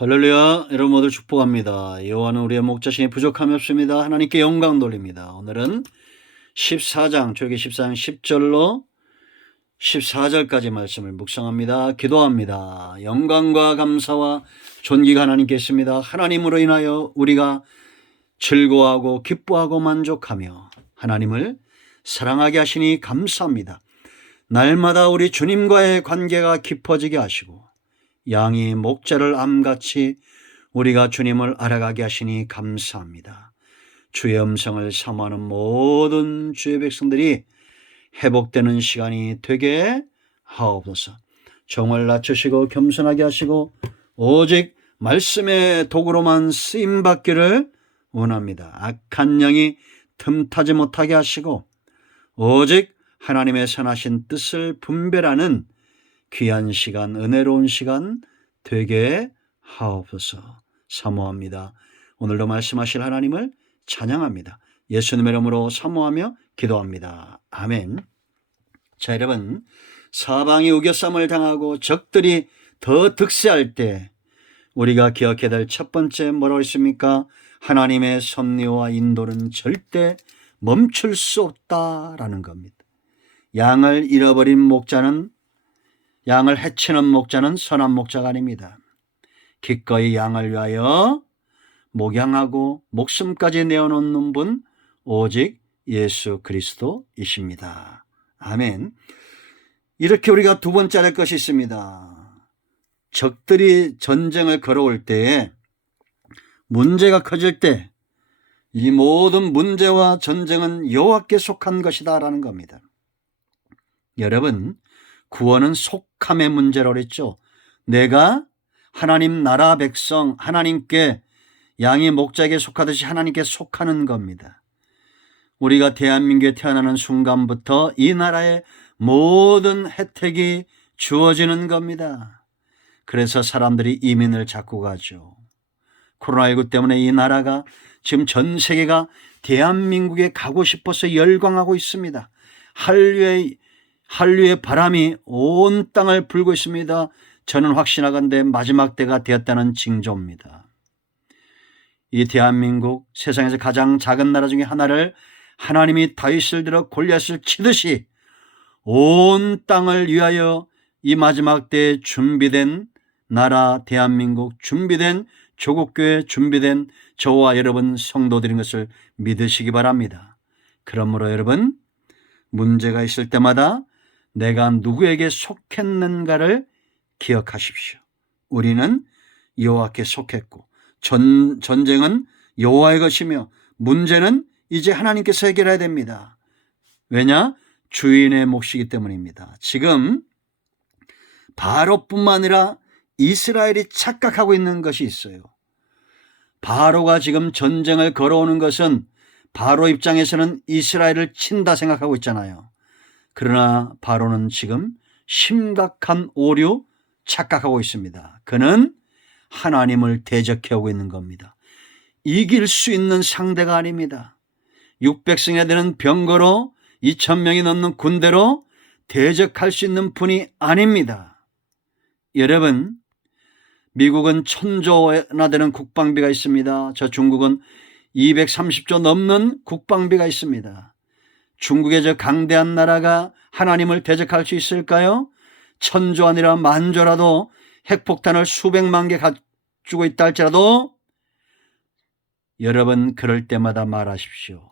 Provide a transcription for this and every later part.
할렐루야. 여러분 모두 축복합니다. 여호와는 우리의 목자신이 부족함이 없습니다. 하나님께 영광 돌립니다. 오늘은 14장 출애굽기 14장 10절로 14절까지 말씀을 묵상합니다. 기도합니다. 영광과 감사와 존귀가 하나님께 있습니다. 하나님으로 인하여 우리가 즐거워하고 기뻐하고 만족하며 하나님을 사랑하게 하시니 감사합니다. 날마다 우리 주님과의 관계가 깊어지게 하시고 양이 목자를 암같이 우리가 주님을 알아가게 하시니 감사합니다. 주의 음성을 사모하는 모든 주의 백성들이 회복되는 시간이 되게 하옵소서. 정을 낮추시고 겸손하게 하시고 오직 말씀의 도구로만 쓰임받기를 원합니다. 악한 영이 틈타지 못하게 하시고 오직 하나님의 선하신 뜻을 분별하는 귀한 시간, 은혜로운 시간 되게 하옵소서. 사모합니다. 오늘도 말씀하실 하나님을 찬양합니다. 예수님의 이름으로 사모하며 기도합니다. 아멘. 자, 여러분, 사방이 우겨쌈을 당하고 적들이 더 득세할 때 우리가 기억해야 될 첫 번째 뭐라고 했습니까? 하나님의 섭리와 인도는 절대 멈출 수 없다라는 겁니다. 양을 잃어버린 목자는 양을 해치는 목자는 선한 목자가 아닙니다. 기꺼이 양을 위하여 목양하고 목숨까지 내어놓는 분 오직 예수 그리스도이십니다. 아멘. 이렇게 우리가 두 번째 할 것이 있습니다. 적들이 전쟁을 걸어올 때에 문제가 커질 때 이 모든 문제와 전쟁은 여호와께 속한 것이다 라는 겁니다. 여러분, 구원은 속함의 문제라고 그랬죠. 내가 하나님 나라 백성 하나님께 양이 목자에게 속하듯이 하나님께 속하는 겁니다. 우리가 대한민국에 태어나는 순간부터 이 나라의 모든 혜택이 주어지는 겁니다. 그래서 사람들이 이민을 자꾸 가죠. 코로나19 때문에 이 나라가 지금 전 세계가 대한민국에 가고 싶어서 열광하고 있습니다. 한류의 바람이 온 땅을 불고 있습니다. 저는 확신하건대 마지막 때가 되었다는 징조입니다. 이 대한민국 세상에서 가장 작은 나라 중에 하나를 하나님이 다윗을 들어 골리앗을 치듯이 온 땅을 위하여 이 마지막 때에 준비된 나라 대한민국, 준비된 조국교회, 준비된 저와 여러분 성도들인 것을 믿으시기 바랍니다. 그러므로 여러분, 문제가 있을 때마다 내가 누구에게 속했는가를 기억하십시오. 우리는 여호와께 속했고 전쟁은 여호와의 것이며 문제는 이제 하나님께서 해결해야 됩니다. 왜냐? 주인의 몫이기 때문입니다. 지금 바로뿐만 아니라 이스라엘이 착각하고 있는 것이 있어요. 바로가 지금 전쟁을 걸어오는 것은 바로 입장에서는 이스라엘을 친다 생각하고 있잖아요. 그러나 바로는 지금 심각한 오류 착각하고 있습니다. 그는 하나님을 대적해오고 있는 겁니다. 이길 수 있는 상대가 아닙니다. 600승이나 되는 병거로 2000명이 넘는 군대로 대적할 수 있는 분이 아닙니다. 여러분, 미국은 1000조나 되는 국방비가 있습니다. 저 중국은 230조 넘는 국방비가 있습니다. 중국의 저 강대한 나라가 하나님을 대적할 수 있을까요? 1000조 아니라 10,000조라도 핵폭탄을 수백만 개 가지고 있다 할지라도 여러분 그럴 때마다 말하십시오.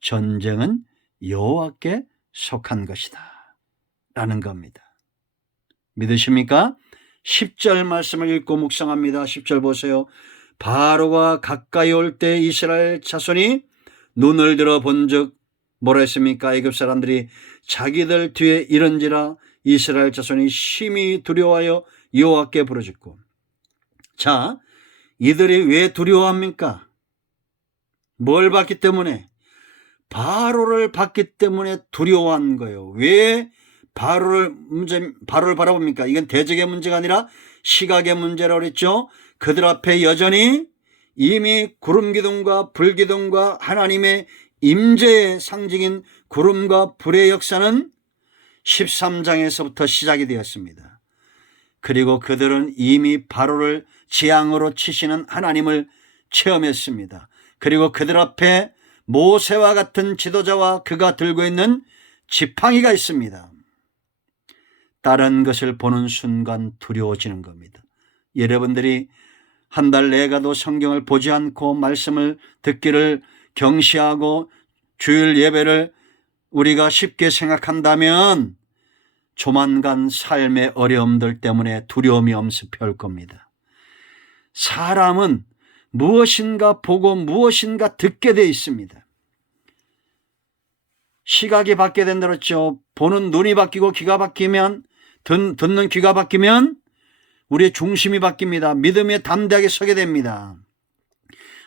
전쟁은 여호와께 속한 것이다 라는 겁니다. 믿으십니까? 10절 말씀을 읽고 묵상합니다. 10절 보세요. 바로가 가까이 올 때 이스라엘 자손이 눈을 들어 본즉 뭐라 했습니까? 애굽 사람들이 자기들 뒤에 이른지라 이스라엘 자손이 심히 두려워하여 여호와께 부르짖고. 자, 이들이 왜 두려워합니까? 뭘 봤기 때문에? 바로를 봤기 때문에 두려워한 거예요. 왜 바로를 바라봅니까? 이건 대적의 문제가 아니라 시각의 문제라고 그랬죠. 그들 앞에 여전히 이미 구름기둥과 불기둥과 하나님의 임재의 상징인 구름과 불의 역사는 13장에서부터 시작이 되었습니다. 그리고 그들은 이미 바로를 재앙으로 치시는 하나님을 체험했습니다. 그리고 그들 앞에 모세와 같은 지도자와 그가 들고 있는 지팡이가 있습니다. 다른 것을 보는 순간 두려워지는 겁니다. 여러분들이 한 달 내가도 성경을 보지 않고 말씀을 듣기를 경시하고 주일 예배를 우리가 쉽게 생각한다면 조만간 삶의 어려움들 때문에 두려움이 엄습해올 겁니다. 사람은 무엇인가 보고 무엇인가 듣게 돼 있습니다. 시각이 바뀌게 된다 그랬죠. 보는 눈이 바뀌고 귀가 바뀌면, 듣는 귀가 바뀌면 우리의 중심이 바뀝니다. 믿음에 담대하게 서게 됩니다.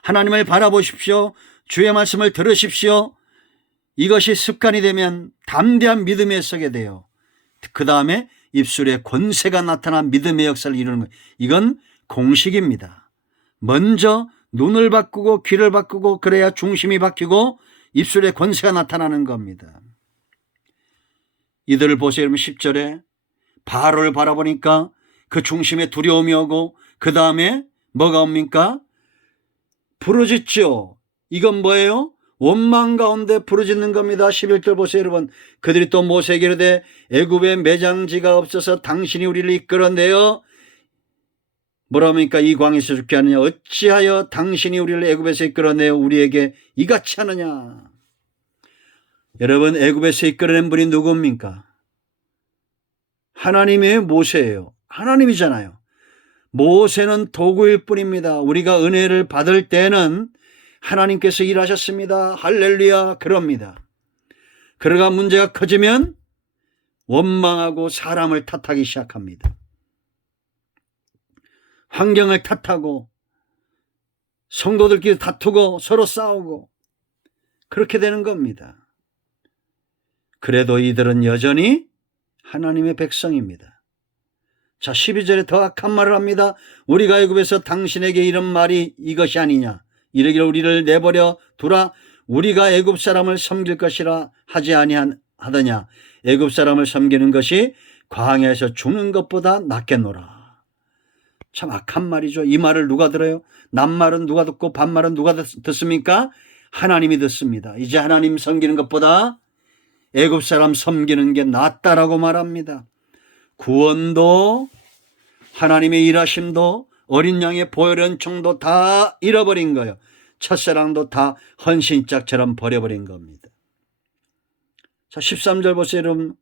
하나님을 바라보십시오. 주의 말씀을 들으십시오. 이것이 습관이 되면 담대한 믿음에 서게 돼요. 그 다음에 입술에 권세가 나타나 믿음의 역사를 이루는 거예요. 이건 공식입니다. 먼저 눈을 바꾸고 귀를 바꾸고 그래야 중심이 바뀌고 입술에 권세가 나타나는 겁니다. 이들을 보세요. 여러분 10절에 바로를 바라보니까 그 중심에 두려움이 오고 그 다음에 뭐가 옵니까? 부르짖죠. 이건 뭐예요? 원망 가운데 부르짖는 겁니다. 11절 보세요 여러분. 그들이 또 모세에게 이르되 애굽에 매장지가 없어서 당신이 우리를 이끌어내어 뭐라 합니까? 이 광에서 죽게 하느냐? 어찌하여 당신이 우리를 애굽에서 이끌어내어 우리에게 이같이 하느냐? 여러분 애굽에서 이끌어낸 분이 누굽니까? 하나님의 모세예요. 하나님이잖아요. 모세는 도구일 뿐입니다. 우리가 은혜를 받을 때는 하나님께서 일하셨습니다. 할렐루야 그럽니다. 그러가 문제가 커지면 원망하고 사람을 탓하기 시작합니다. 환경을 탓하고 성도들끼리 다투고 서로 싸우고 그렇게 되는 겁니다. 그래도 이들은 여전히 하나님의 백성입니다. 자 12절에 더 악한 말을 합니다. 우리가 애굽에서 당신에게 이런 말이 이것이 아니냐. 이르기를 우리를 내버려 두라. 우리가 애굽 사람을 섬길 것이라 하지 아니하더냐. 애굽 사람을 섬기는 것이 광야에서 죽는 것보다 낫겠노라. 참 악한 말이죠. 이 말을 누가 들어요? 남말은 누가 듣고 반말은 누가 듣습니까? 하나님이 듣습니다. 이제 하나님 섬기는 것보다 애굽 사람 섬기는 게 낫다라고 말합니다. 구원도 하나님의 일하심도 어린 양의 보혈 은총도 다 잃어버린 거예요. 첫사랑도 다 헌신짝처럼 버려버린 겁니다. 자 13절 보세요 여러분.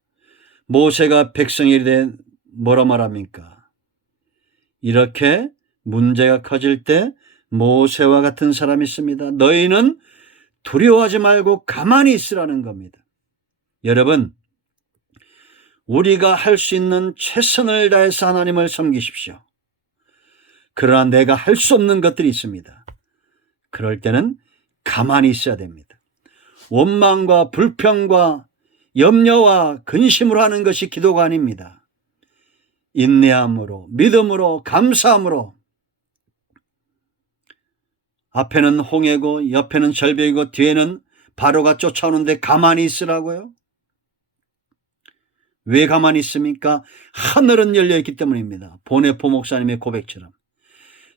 모세가 백성에 대해 뭐라 말합니까? 이렇게 문제가 커질 때 모세와 같은 사람이 있습니다. 너희는 두려워하지 말고 가만히 있으라는 겁니다. 여러분 우리가 할 수 있는 최선을 다해서 하나님을 섬기십시오. 그러나 내가 할 수 없는 것들이 있습니다. 그럴 때는 가만히 있어야 됩니다. 원망과 불평과 염려와 근심으로 하는 것이 기도가 아닙니다. 인내함으로 믿음으로 감사함으로 앞에는 홍해고 옆에는 절벽이고 뒤에는 바로가 쫓아오는데 가만히 있으라고요? 왜 가만히 있습니까? 하늘은 열려있기 때문입니다. 보네포 목사님의 고백처럼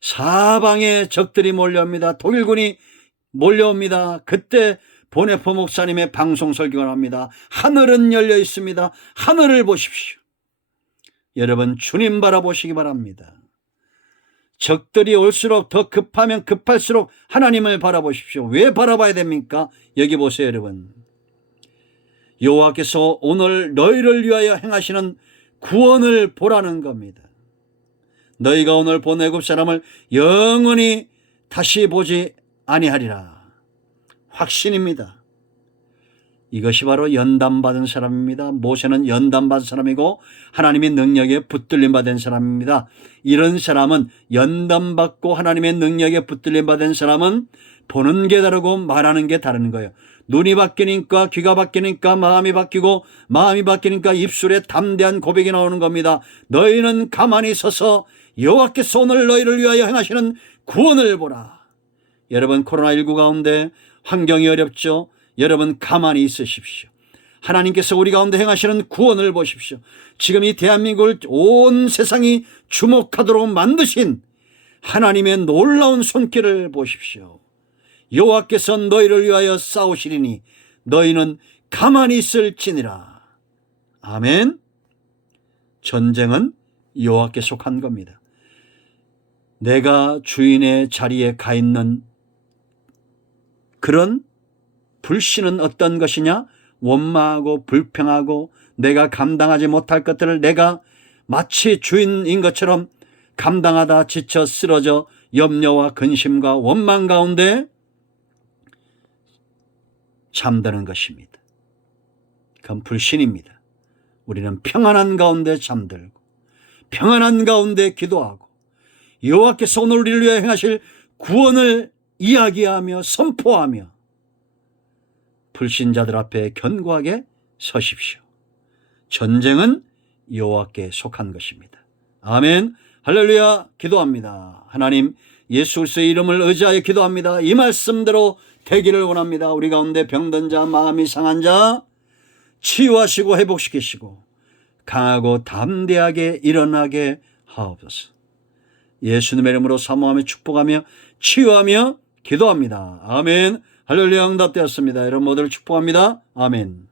사방에 적들이 몰려옵니다. 독일군이 몰려옵니다. 그때 보네포 목사님의 방송 설교를 합니다. 하늘은 열려 있습니다. 하늘을 보십시오. 여러분 주님 바라보시기 바랍니다. 적들이 올수록 더 급하면 급할수록 하나님을 바라보십시오. 왜 바라봐야 됩니까? 여기 보세요 여러분. 여호와께서 오늘 너희를 위하여 행하시는 구원을 보라는 겁니다. 너희가 오늘 본 애굽 사람을 영원히 다시 보지 아니하리라. 확신입니다. 이것이 바로 연단받은 사람입니다. 모세는 연단받은 사람이고 하나님의 능력에 붙들림 받은 사람입니다. 이런 사람은 연단받고 하나님의 능력에 붙들림 받은 사람은 보는 게 다르고 말하는 게 다른 거예요. 눈이 바뀌니까 귀가 바뀌니까 마음이 바뀌고 마음이 바뀌니까 입술에 담대한 고백이 나오는 겁니다. 너희는 가만히 서서 여호와께서 오늘 너희를 위하여 행하시는 구원을 보라. 여러분 코로나19 가운데 환경이 어렵죠. 여러분 가만히 있으십시오. 하나님께서 우리 가운데 행하시는 구원을 보십시오. 지금 이 대한민국을 온 세상이 주목하도록 만드신 하나님의 놀라운 손길을 보십시오. 여호와께서 너희를 위하여 싸우시리니 너희는 가만히 있을지니라. 아멘. 전쟁은 여호와께 속한 겁니다. 내가 주인의 자리에 가 있는 그런 불신은 어떤 것이냐? 원망하고 불평하고 내가 감당하지 못할 것들을 내가 마치 주인인 것처럼 감당하다 지쳐 쓰러져 염려와 근심과 원망 가운데 잠드는 것입니다. 그건 불신입니다. 우리는 평안한 가운데 잠들고 평안한 가운데 기도하고 여호와께서 오늘 우리를 위해 행하실 구원을 이야기하며 선포하며 불신자들 앞에 견고하게 서십시오. 전쟁은 여호와께 속한 것입니다. 아멘. 할렐루야. 기도합니다. 하나님, 예수 그리스도의 이름을 의지하여 기도합니다. 이 말씀대로 되기를 원합니다. 우리 가운데 병든 자, 마음이 상한 자 치유하시고 회복시키시고 강하고 담대하게 일어나게 하옵소서. 예수님의 이름으로 사모하며 축복하며 치유하며 기도합니다. 아멘. 할렐루야. 응답되었습니다. 여러분 모두를 축복합니다. 아멘.